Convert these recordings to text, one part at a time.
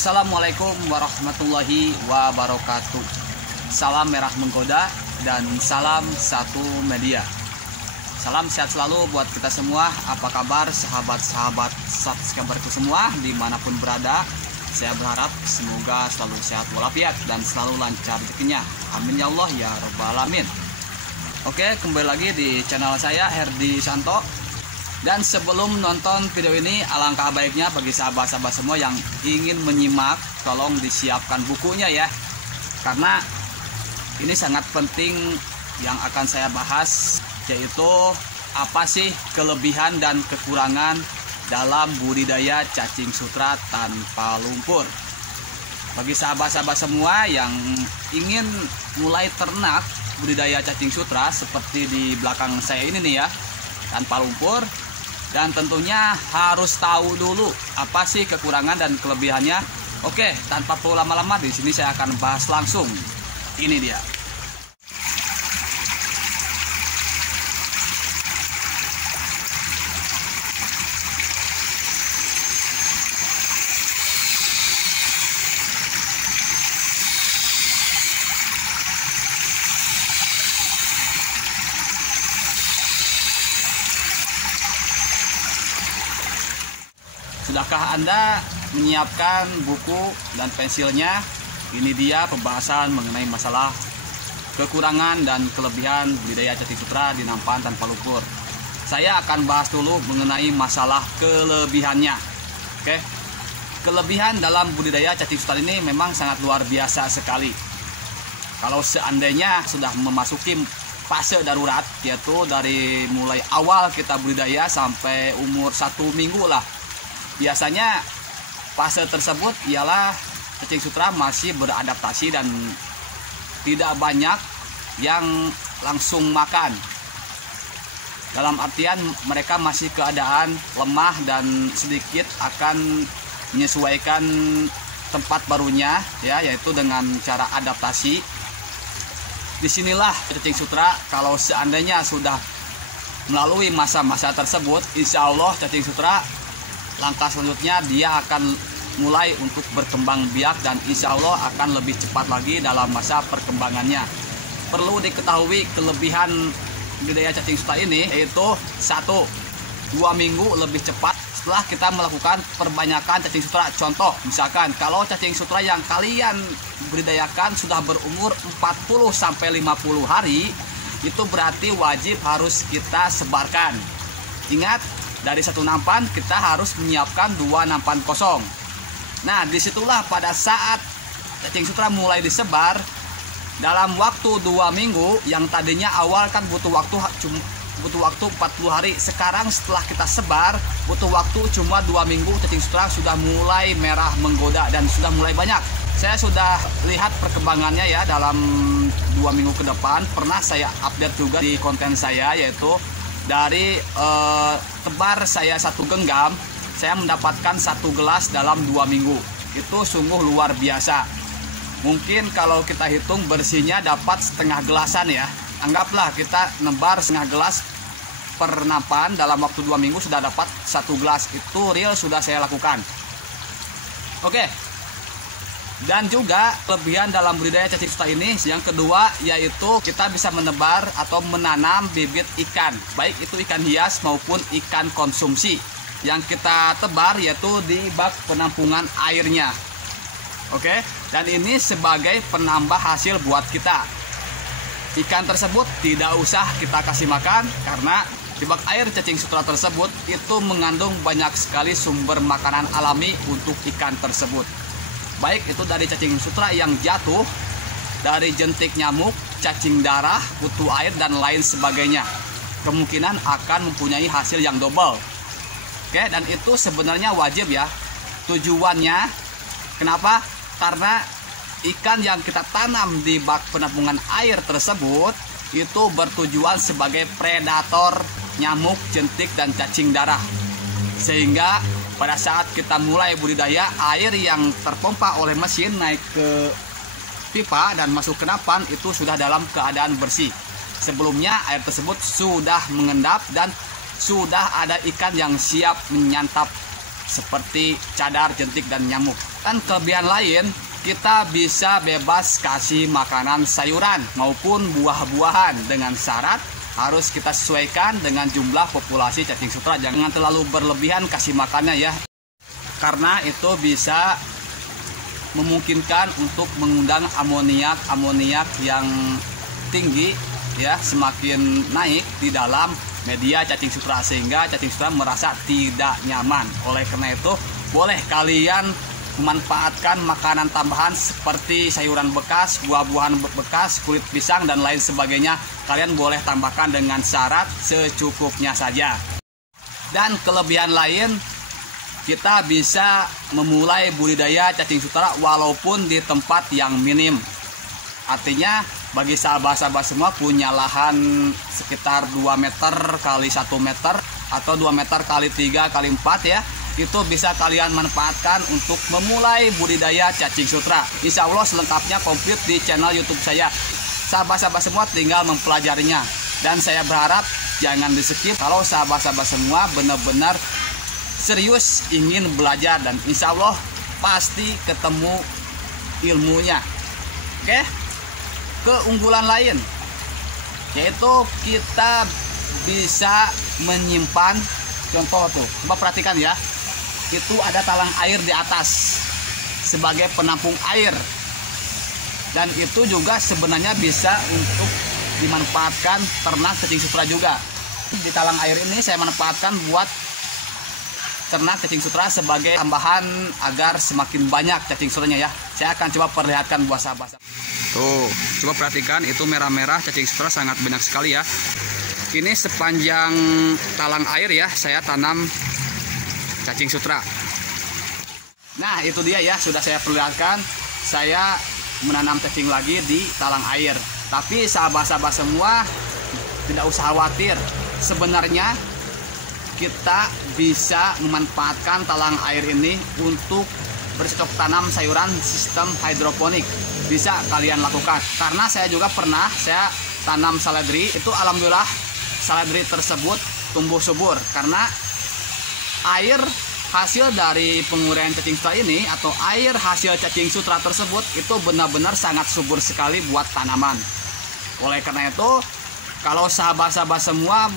Assalamualaikum warahmatullahi wabarakatuh. Salam merah menggoda dan salam satu media. Salam sehat selalu buat kita semua. Apa kabar sahabat-sahabat subscriberku semua dimanapun berada? Saya berharap semoga selalu sehat walafiat dan selalu lancar rezekinya. Amin ya Allah ya Rabbal alamin. Oke, kembali lagi di channel saya Herdi Santo. Dan sebelum nonton video ini, alangkah baiknya bagi sahabat-sahabat semua yang ingin menyimak, tolong disiapkan bukunya ya. Karena ini sangat penting yang akan saya bahas, yaitu apa sih kelebihan dan kekurangan dalam budidaya cacing sutra tanpa lumpur. Bagi sahabat-sahabat semua yang ingin mulai ternak budidaya cacing sutra seperti di belakang saya ini nih ya, tanpa lumpur. Dan tentunya harus tahu dulu apa sih kekurangan dan kelebihannya. Oke, tanpa perlu lama-lama di sini saya akan bahas langsung. Ini dia. Sudahkah Anda menyiapkan buku dan pensilnya? Ini dia pembahasan mengenai masalah kekurangan dan kelebihan budidaya cacing sutra di nampan tanpa lumpur. Saya akan bahas dulu mengenai masalah kelebihannya. Oke. Kelebihan dalam budidaya cacing sutra ini memang sangat luar biasa sekali. Kalau seandainya sudah memasuki fase darurat, yaitu dari mulai awal kita budidaya sampai umur 1 minggu lah. Biasanya fase tersebut ialah cacing sutra masih beradaptasi dan tidak banyak yang langsung makan. Dalam artian mereka masih keadaan lemah dan sedikit akan menyesuaikan tempat barunya ya, yaitu dengan cara adaptasi. Disinilah cacing sutra kalau seandainya sudah melalui masa-masa tersebut, insya Allah cacing sutra langkah selanjutnya dia akan mulai untuk berkembang biak dan insya Allah akan lebih cepat lagi dalam masa perkembangannya. Perlu diketahui kelebihan budidaya cacing sutra ini yaitu 1-2 minggu lebih cepat setelah kita melakukan perbanyakan cacing sutra. Contoh misalkan kalau cacing sutra yang kalian budidayakan sudah berumur 40-50 hari, itu berarti wajib harus kita sebarkan. Ingat, dari 1 nampan kita harus menyiapkan 2 nampan kosong. Nah, disitulah pada saat cacing sutra mulai disebar dalam waktu 2 minggu, yang tadinya awal kan butuh waktu 40 hari. Sekarang setelah kita sebar butuh waktu cuma 2 minggu, cacing sutra sudah mulai merah menggoda dan sudah mulai banyak. Saya sudah lihat perkembangannya ya dalam 2 minggu ke depan. Pernah saya update juga di konten saya, yaitu dari tebar saya 1 genggam, saya mendapatkan 1 gelas dalam 2 minggu. Itu sungguh luar biasa. Mungkin kalau kita hitung bersihnya dapat setengah gelasan ya. Anggaplah kita nebar setengah gelas per nampan, dalam waktu 2 minggu sudah dapat 1 gelas. Itu real sudah saya lakukan. Oke. Dan juga kelebihan dalam budidaya cacing sutra ini yang kedua, yaitu kita bisa menebar atau menanam bibit ikan, baik itu ikan hias maupun ikan konsumsi yang kita tebar yaitu di bak penampungan airnya. Oke, dan ini sebagai penambah hasil buat kita. Ikan tersebut tidak usah kita kasih makan karena di bak air cacing sutra tersebut itu mengandung banyak sekali sumber makanan alami untuk ikan tersebut. Baik itu dari cacing sutra yang jatuh, dari jentik nyamuk, cacing darah, kutu air, dan lain sebagainya. Kemungkinan akan mempunyai hasil yang double. Oke, dan itu sebenarnya wajib ya. Tujuannya, kenapa? Karena ikan yang kita tanam di bak penampungan air tersebut itu bertujuan sebagai predator nyamuk, jentik, dan cacing darah. Sehingga pada saat kita mulai budidaya, air yang terpompa oleh mesin naik ke pipa dan masuk ke nampan itu sudah dalam keadaan bersih. Sebelumnya air tersebut sudah mengendap dan sudah ada ikan yang siap menyantap seperti cadar, jentik, dan nyamuk. Dan kelebihan lain, kita bisa bebas kasih makanan sayuran maupun buah-buahan dengan syarat harus kita sesuaikan dengan jumlah populasi cacing sutra. Jangan terlalu berlebihan kasih makannya ya, karena itu bisa memungkinkan untuk mengundang amoniak yang tinggi ya, semakin naik di dalam media cacing sutra sehingga cacing sutra merasa tidak nyaman. Oleh karena itu boleh kalian memanfaatkan makanan tambahan seperti sayuran bekas, buah-buahan bekas, kulit pisang, dan lain sebagainya. Kalian boleh tambahkan dengan syarat secukupnya saja. Dan kelebihan lain, kita bisa memulai budidaya cacing sutra walaupun di tempat yang minim. Artinya bagi sahabat-sahabat semua punya lahan sekitar 2 meter kali 1 meter atau 2 meter kali 3 kali 4 ya, itu bisa kalian manfaatkan untuk memulai budidaya cacing sutra. Insya Allah selengkapnya komplit di channel YouTube saya. Sahabat-sahabat semua tinggal mempelajarinya. Dan saya berharap jangan di skip kalau sahabat-sahabat semua benar-benar serius ingin belajar, dan insya Allah pasti ketemu ilmunya. Oke, keunggulan lain yaitu kita bisa menyimpan, contoh tuh, coba perhatikan ya, itu ada talang air di atas sebagai penampung air, dan itu juga sebenarnya bisa untuk dimanfaatkan ternak cacing sutra juga. Di talang air ini saya manfaatkan buat ternak cacing sutra sebagai tambahan agar semakin banyak cacing sutranya ya. Saya akan coba perlihatkan buat sahabat. Tuh, coba perhatikan, itu merah-merah cacing sutra sangat banyak sekali ya. Ini sepanjang talang air ya, saya tanam cacing sutra. Nah, itu dia ya, sudah saya perlihatkan. Saya menanam cacing lagi di talang air. Tapi sahabat-sahabat semua tidak usah khawatir. Sebenarnya kita bisa memanfaatkan talang air ini untuk bercocok tanam sayuran sistem hidroponik. Bisa kalian lakukan. Karena saya juga pernah saya tanam seledri, itu alhamdulillah seledri tersebut tumbuh subur karena air hasil dari penguraian cacing sutra ini atau air hasil cacing sutra tersebut itu benar-benar sangat subur sekali buat tanaman. Oleh karena itu, kalau sahabat-sahabat semua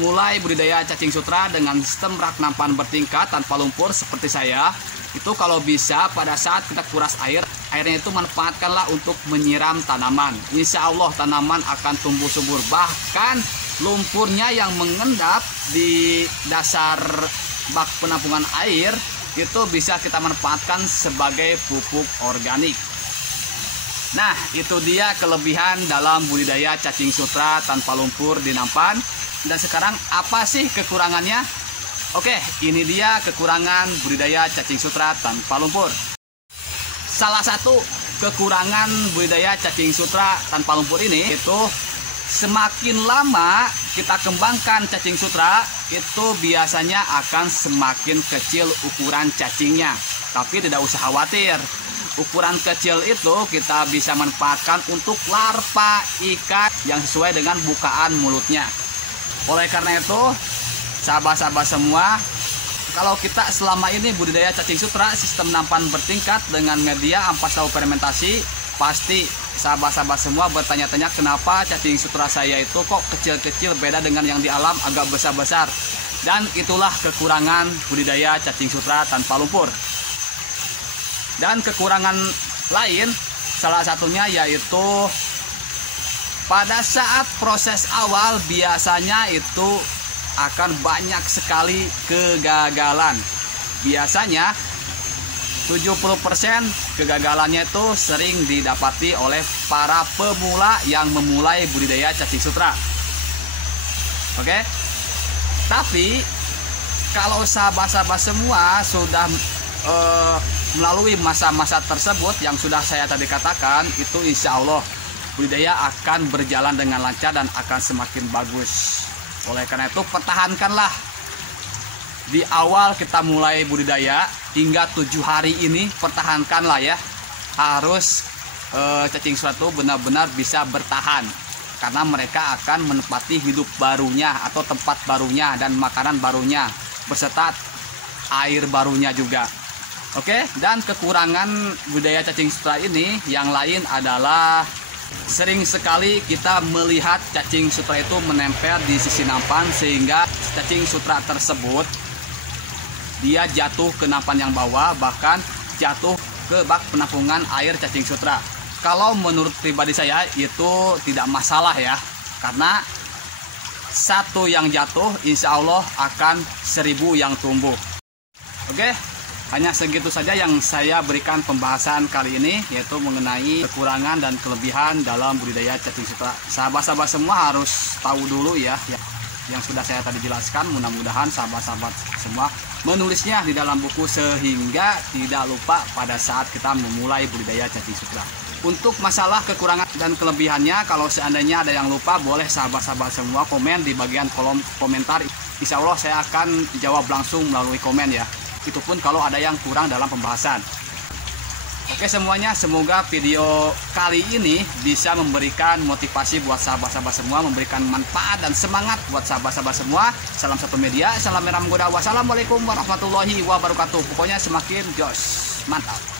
mulai budidaya cacing sutra dengan sistem rak nampan bertingkat tanpa lumpur seperti saya, itu kalau bisa pada saat kita kuras airnya itu manfaatkanlah untuk menyiram tanaman. Insya Allah tanaman akan tumbuh subur. Bahkan lumpurnya yang mengendap di dasar bak penampungan air itu bisa kita manfaatkan sebagai pupuk organik. Nah, itu dia kelebihan dalam budidaya cacing sutra tanpa lumpur di nampan. Dan sekarang apa sih kekurangannya? Oke, ini dia kekurangan budidaya cacing sutra tanpa lumpur. Salah satu kekurangan budidaya cacing sutra tanpa lumpur ini itu semakin lama kita kembangkan cacing sutra itu biasanya akan semakin kecil ukuran cacingnya. Tapi tidak usah khawatir. Ukuran kecil itu kita bisa manfaatkan untuk larva ikan yang sesuai dengan bukaan mulutnya. Oleh karena itu, sahabat-sahabat semua, kalau kita selama ini budidaya cacing sutra sistem nampan bertingkat dengan media ampas tahu fermentasi, pasti sahabat-sahabat semua bertanya-tanya kenapa cacing sutra saya itu kok kecil-kecil beda dengan yang di alam agak besar-besar. Dan itulah kekurangan budidaya cacing sutra tanpa lumpur. Dan kekurangan lain salah satunya yaitu pada saat proses awal biasanya itu akan banyak sekali kegagalan. Biasanya 70% kegagalannya itu sering didapati oleh para pemula yang memulai budidaya cacing sutra. Oke? Tapi kalau sahabat-sahabat semua sudah melalui masa-masa tersebut yang sudah saya tadi katakan, itu insya Allah budidaya akan berjalan dengan lancar dan akan semakin bagus. Oleh karena itu pertahankanlah di awal kita mulai budidaya hingga 7 hari ini, pertahankanlah ya. Harus cacing sutra itu benar-benar bisa bertahan karena mereka akan menempati hidup barunya atau tempat barunya dan makanan barunya beserta air barunya juga. Oke, dan kekurangan budidaya cacing sutra ini yang lain adalah sering sekali kita melihat cacing sutra itu menempel di sisi nampan, sehingga cacing sutra tersebut dia jatuh ke nampan yang bawah, bahkan jatuh ke bak penampungan air cacing sutra. Kalau menurut pribadi saya itu tidak masalah ya, karena satu yang jatuh insya Allah akan 1000 yang tumbuh. Oke, hanya segitu saja yang saya berikan pembahasan kali ini, yaitu mengenai kekurangan dan kelebihan dalam budidaya cacing sutra. Sahabat-sahabat semua harus tahu dulu ya, yang sudah saya tadi jelaskan. Mudah-mudahan sahabat-sahabat semua menulisnya di dalam buku sehingga tidak lupa pada saat kita memulai budidaya cacing sutra. Untuk masalah kekurangan dan kelebihannya, kalau seandainya ada yang lupa, boleh sahabat-sahabat semua komen di bagian kolom komentar. Insya Allah saya akan jawab langsung melalui komen ya. Itu pun kalau ada yang kurang dalam pembahasan. Oke semuanya, semoga video kali ini bisa memberikan motivasi buat sahabat-sahabat semua, memberikan manfaat dan semangat buat sahabat-sahabat semua. Salam satu media, salam merah menggoda. Wassalamualaikum warahmatullahi wabarakatuh. Pokoknya semakin jos, mantap.